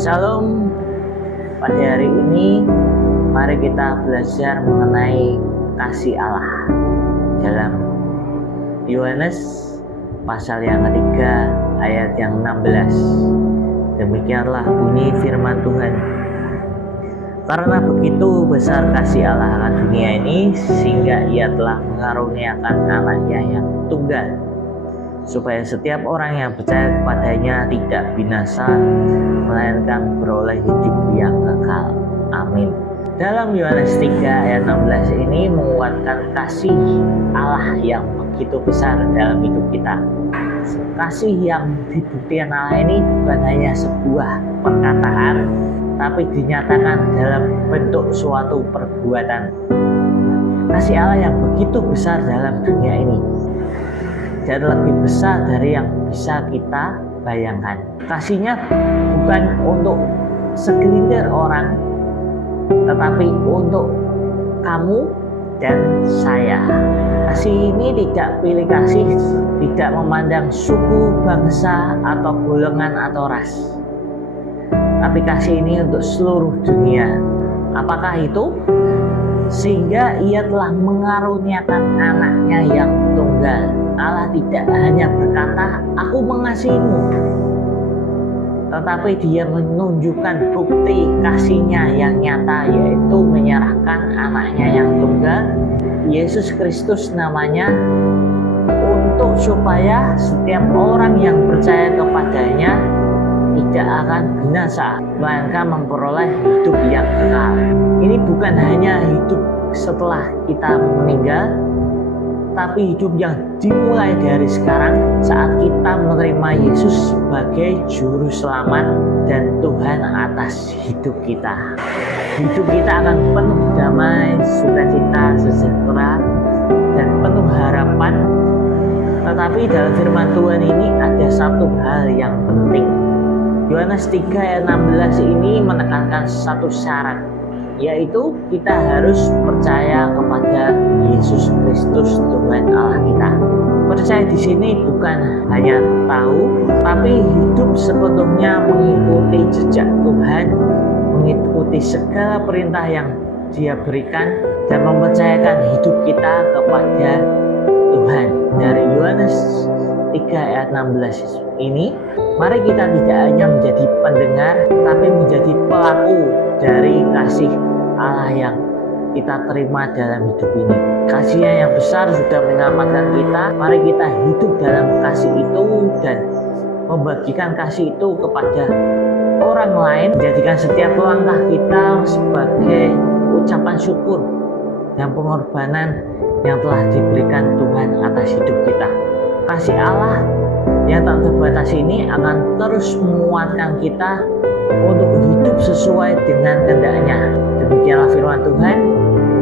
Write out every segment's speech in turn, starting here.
Shalom. Pada hari ini mari kita belajar mengenai kasih Allah dalam Yohanes pasal yang ketiga ayat yang 16. Demikianlah bunyi firman Tuhan. Karena begitu besar kasih Allah akan dunia ini, sehingga ia telah mengaruniakan anaknya yang tunggal, supaya setiap orang yang percaya kepadanya tidak binasa, melainkan beroleh hidup yang kekal. Amin. Dalam Yohanes 3 ayat 16 ini menguatkan kasih Allah yang begitu besar dalam hidup kita. Kasih yang dibuktikan Allah ini bukan hanya sebuah perkataan, tapi dinyatakan dalam bentuk suatu perbuatan. Kasih Allah yang begitu besar dalam dunia ini, dan lebih besar dari yang bisa kita bayangkan. Kasihnya bukan untuk segelintir orang, tetapi untuk kamu dan saya. Kasih ini tidak pilih kasih, tidak memandang suku, bangsa, atau golongan atau ras. Tapi kasih ini untuk seluruh dunia. Apakah itu? Sehingga ia telah mengaruniakan anaknya yang tunggal. Allah tidak hanya berkata, "Aku mengasihimu," tetapi dia menunjukkan bukti kasihnya yang nyata, yaitu menyerahkan anaknya yang tunggal, Yesus Kristus namanya, untuk supaya setiap orang yang percaya kepadanya tidak akan binasa, melainkan memperoleh hidup yang kekal. Ini bukan hanya hidup setelah kita meninggal, tapi hidup yang dimulai dari sekarang saat kita menerima Yesus sebagai Juru Selamat dan Tuhan atas hidup kita. Hidup kita akan penuh damai, sukacita, sejahtera, dan penuh harapan. Tetapi dalam firman Tuhan ini ada satu hal yang penting. Yohanes 3 ayat 16 ini menekankan satu syarat, yaitu kita harus percaya kepada Yesus Kristus Tuhan Allah kita. Percaya di sini bukan hanya tahu, tapi hidup sepenuhnya mengikuti jejak Tuhan, mengikuti segala perintah yang Dia berikan, dan mempercayakan hidup kita kepada Tuhan. Dari Yohanes 3 ayat 16 ini, mari kita tidak hanya menjadi pendengar, tapi menjadi pelaku dari kasih Allah yang kita terima dalam hidup ini. Kasih-Nya yang besar sudah menyelamatkan kita. Mari kita hidup dalam kasih itu dan membagikan kasih itu kepada orang lain, menjadikan setiap langkah kita sebagai ucapan syukur dan pengorbanan yang telah diberikan Tuhan atas hidup kita. Kasih Allah yang tak terbatas ini akan terus menguatkan kita untuk hidup sesuai dengan kehendak-Nya. Demikianlah firman Tuhan.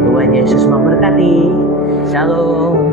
Tuhan Yesus memberkati. Shalom.